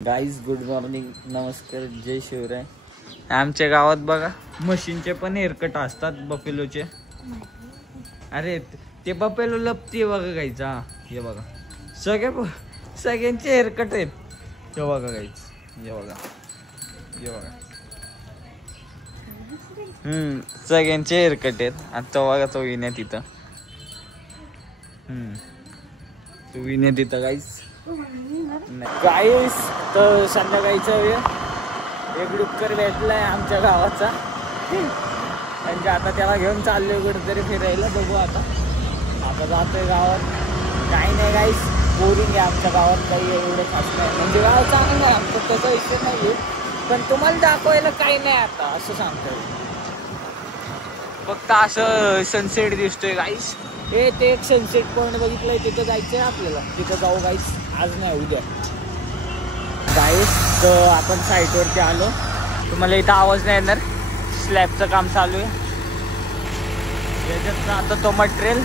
Guys good morning, नमस्कार, जय शिवराय. आमच्या गावात बघा मशीनचे पण हेअरकट असतात बफेलोचे. अरे ते बफेलो लपते बघा गाईचा. हे बघा सगळ्यांचे हेअरकट आहेत. हे बघा गाईच, हे बघा, हे बघा. सगळ्यांचे हेअरकट आहेत. आणि तो बघा तो विण्या तिथं. तो विण्या तिथं गाईस. गाईस तर संध्याकाळीचा वेळ एक डुक्कर भेटलाय आमच्या गावाचा. म्हणजे आता त्याला घेऊन चाललोय कुठेतरी फिरायला. बघू आता जातोय गावात. काही नाही गाईस, बोरिंग आहे आमच्या गावात. काही एवढं खास नाही. म्हणजे गाव चांगलं आहे आमचं, त्याचा विषय नाही. पण तुम्हाला दाखवायला काही नाही आता असं सांगतोय. फक्त असं सनसेट दिसतोय गाईस. हे ते एक सनसेट पॉइंट बघितलंय, तिथं जायचंय आपल्याला. तिथं जाऊ गाईस, आज नाही उद्या. गाईस तर आपण साईटवरती आलो. तुम्हाला इथं आवाज नाही येणार, स्लॅबचं काम चालू आहे. त्याच्यात आता तो मटेरियल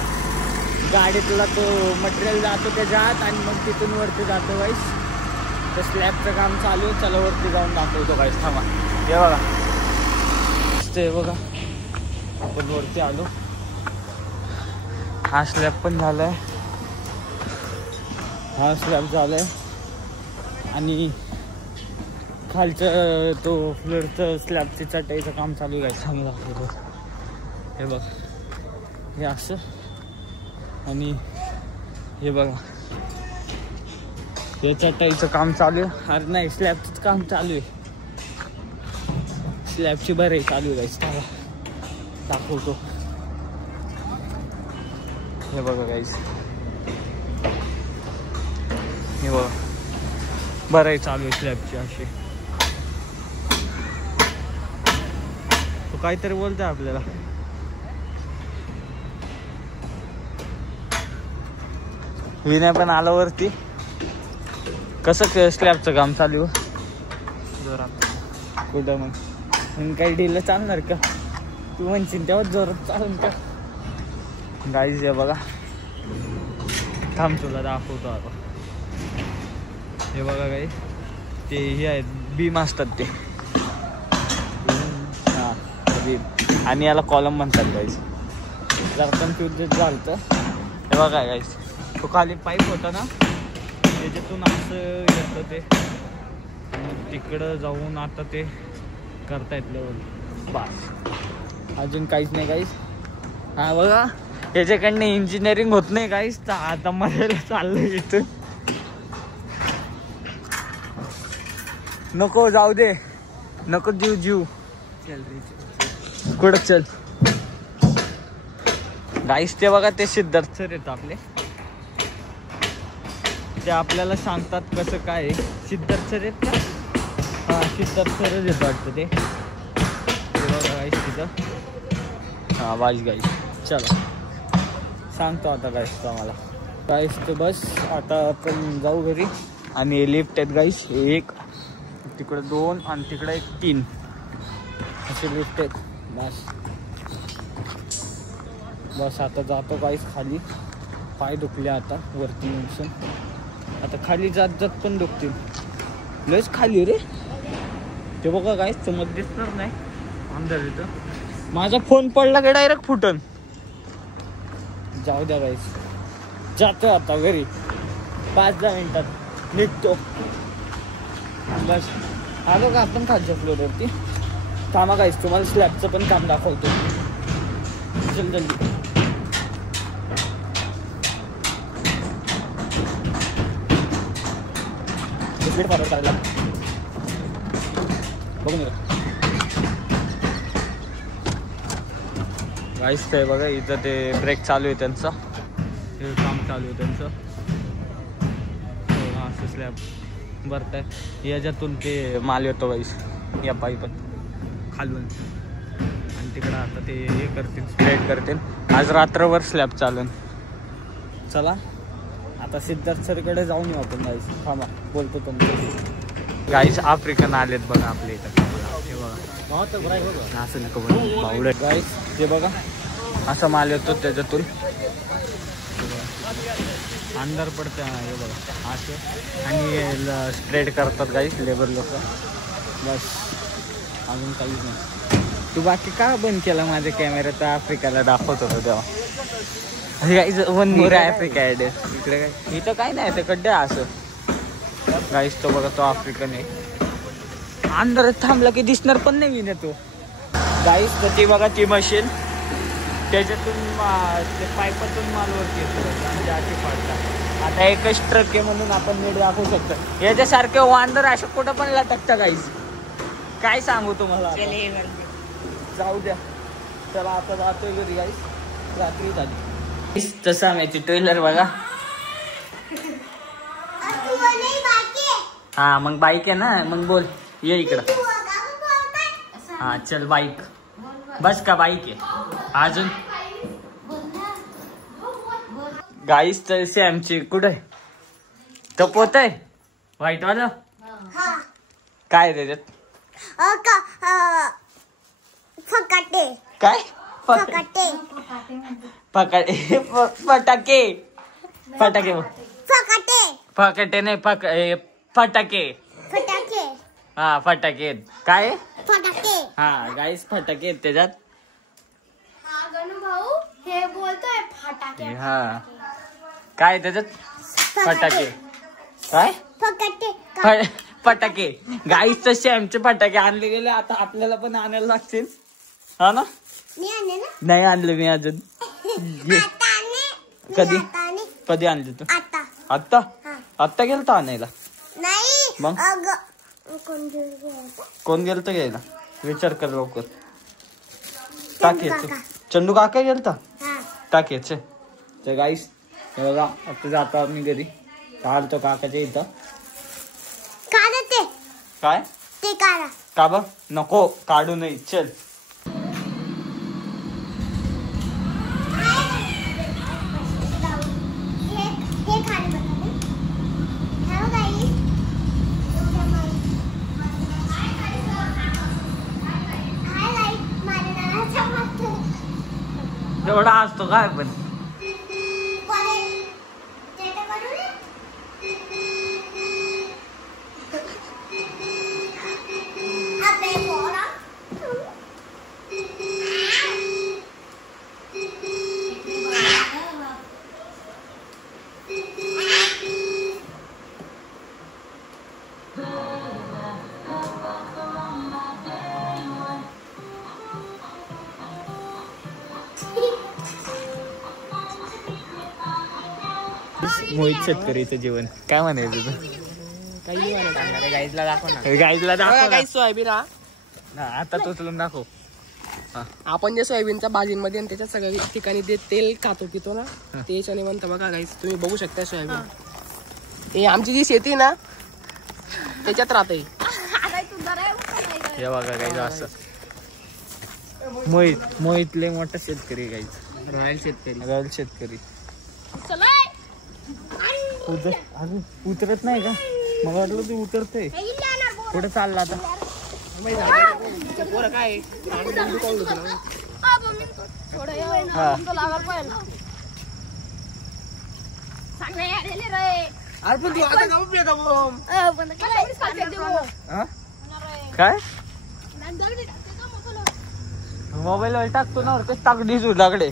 गाडीतला, तो मटेरियल जातो त्याच्या आत आणि मग तिथून वरती जातो गाईस. तर स्लॅबचं काम चालू आहे. चला वरती जाऊन दाखवतो गाईस. थांबा, हे बघा ते बघा, आपण वरती आलो. हा स्लॅब पण झालाय, हा स्लॅब झालाय. आणि खालचं तो फ्लोअरचं स्लॅबची चटाईचं काम चालू आहे. चांगलं दाखवतो. हे बघ, हे असं. आणि हे बघा, हे चटाईचं काम चालू आहे. अरे नाही, स्लॅबचंच काम चालू आहे. स्लॅबची बरं आहे चालू आहे. त्याला दाखवतो. हे बघा गाईस, हे बघा, बरं आहे चालू आहे स्लॅबची अशी. तो काहीतरी बोलतोय आपल्याला. विनय पण आला वरती. कसं स्लॅबचं काम चालू जोरात? कुठं मग काही ढिलं चालणार का? तू म्हणशील तेव्हा जोरात चालून का? गाईज हे बघा, थांब तुला दाखवतो आता. हे बघा गाई, ते हे आहेत बीम असतात ते. हां बीम, आणि याला कॉलम म्हणतात गाईज. जरा कन्फ्युज झालं. हे बघा गाईज, तो खाली पाईप होता ना, त्याच्यातून असं येतं ते. तिकडं जाऊन आता ते करतायत लेवल. बस, अजून काहीच नाही गाईज. हा बघा, याच्याकडनं इंजिनिअरिंग होत नाही काहीच. तर आता मरायला चाललंय इथं. नको जाऊ दे, नको जीव कुठं चल गाईस. ते बघा, ते सिद्धार्थ सर येत आपले. ते आपल्याला सांगतात कसं काय. सिद्धार्थ सर येत का? हा, सिद्धार्थ सरच येत वाटतं ते. बघा गाईस तिथं. हा वाईस गाईस, चला सांगतो आता गाईस तो आम्हाला. गाईस तर बस आता आपण जाऊ घरी. आणि लिफ्ट आहेत गाईस, एक तिकडं 2 आणि तिकडं एक 3 असे लिफ्ट आहेत. बस आता जातो गाईस खाली. पाय दुखले आता वरती येऊन. आता खाली जात पण दुखतील. लयच खाली रे. ते बघा गाईस, समज दिसणार नाही अंदर. इथं माझा फोन पडला का डायरेक्ट फुटन. जाऊ द्या गाईस, जातो आता घरी. 5-10 मिनिटात निघतो. बस आलो का आपण खालच्या फ्लोअरवरती. थांबा गाईस, तुम्हाला स्लॅबचं पण काम दाखवतो. चल जल्दी. स्पीड फॉरवर्ड करायला बघून नका गाईस. ते बघा इथं ते ब्रेक चालू आहे त्यांचं, हे काम चालू आहे त्यांचं. असं स्लॅब भरत आहे. याच्यातून ते माल येतो गाईस, या पाईपात खालून. आणि तिकडं आता ते हे करतील, स्प्रेड करतील. आज रात्रभर स्लॅब चालून. चला आता सिद्धार्थ सरकडे जाऊन येऊ आपण गाईस. थांबा बोलतो तुमचं. गाईस आफ्रिकन आलेत बघा आपल्या इथं. हे बघा, असं नको बावडे गाईस. ते बघा, असा माल येतो त्याच्यातून. अंधार पडतं हे बघा असं आणि स्प्रेड करतात गाईस लेबर लोक. बस अजून काहीच नाही. तू बाकी का बंद केला माझ्या कॅमेऱ्याचा? आफ्रिकाला दाखवत होतो तेव्हा. गाईस वन मोर आफ्रिका ॲड इकडे काय इथं काय नाही ते खड्डे असं. गाईस तो बघा तो आफ्रिकन आहे. अंधारात थांबला की दिसणार पण नाही ना तो. गाईस तर ती बघा ती मशीन त्याच्यातून ते पाईपातून मालवरती येतो आणि अशी फाडतात. आता एकच ट्रक आहे म्हणून आपण नीट दाखवू शकतो. याच्यासारखे वांदर अशा कुठं पण लटकता गाईस. काय सांगू तुम्हाला. जाऊ द्या चला आता जातोय घरी गाईस. रात्री झाली तसं आम्ही ट्रेलर बघा. हा मग बाईक आहे ना मग बोल ये इकडं. हा चल बाईक बस का बाईक आहे अजून. गाईस तसे आमची कुठे तो पोत आहे व्हाईट वाला. काय त्याच्यात फटाके काय फटाके फटाके फटाके फटाके फटाके फटाके नाही फटाके फटाके हा फटाके काय फटाके. हा गाईस फटाके आहेत त्याच्यात. हा गणू भाऊ हे बोलतोय फटाके. हा काय त्याच्यात फटाके काय फटाके फटाके. गाईस तसे आमचे फटाके आणले गेले. आता आपल्याला पण आणायला लागतील हा ना. मी आणले ना. नाही आणले मी अजून. कधी कधी आणले तू? आता आत्ता आत्ता गेलतो आणायला. नाही मग कोण गेलत घ्यायला विचार कर लवकर. टाकायचं चंदू काका गेलता टाकायचं. तर गाईस बघा आता जातो आम्ही घरी. काढतो काकाच्या इथं. काय ते काढा का बघ नको काढू नाही चल. एवढा असतो काय पण मोहित शेतकरीचं जीवन काय म्हणायचं तुझं? काही गाईजला दाखव ना. गाईजला दाखव ना. सोयाबीन आता तो उचलून दाखव. आपण जे सोयाबीनच्या भाजींमध्ये आणि त्याच्या सगळ्या ठिकाणी ते तेल खातो पितो ना ते याच्याने म्हणतं बघा गाईस. तुम्ही बघू शकता सोयाबीन हे आमची जी शेती ना त्याच्यात राहते. हे बघा गाईज असं मोहित लय मोठा शेतकरी गाईज. रॉयल शेतकरी रॉयल शेतकरी. अजून उतरत नाही का? मला वाटलं तू उतरतय. कुठं चालला आता? काय काय मोबाईल टाकतो ना टाक दिसू लागले.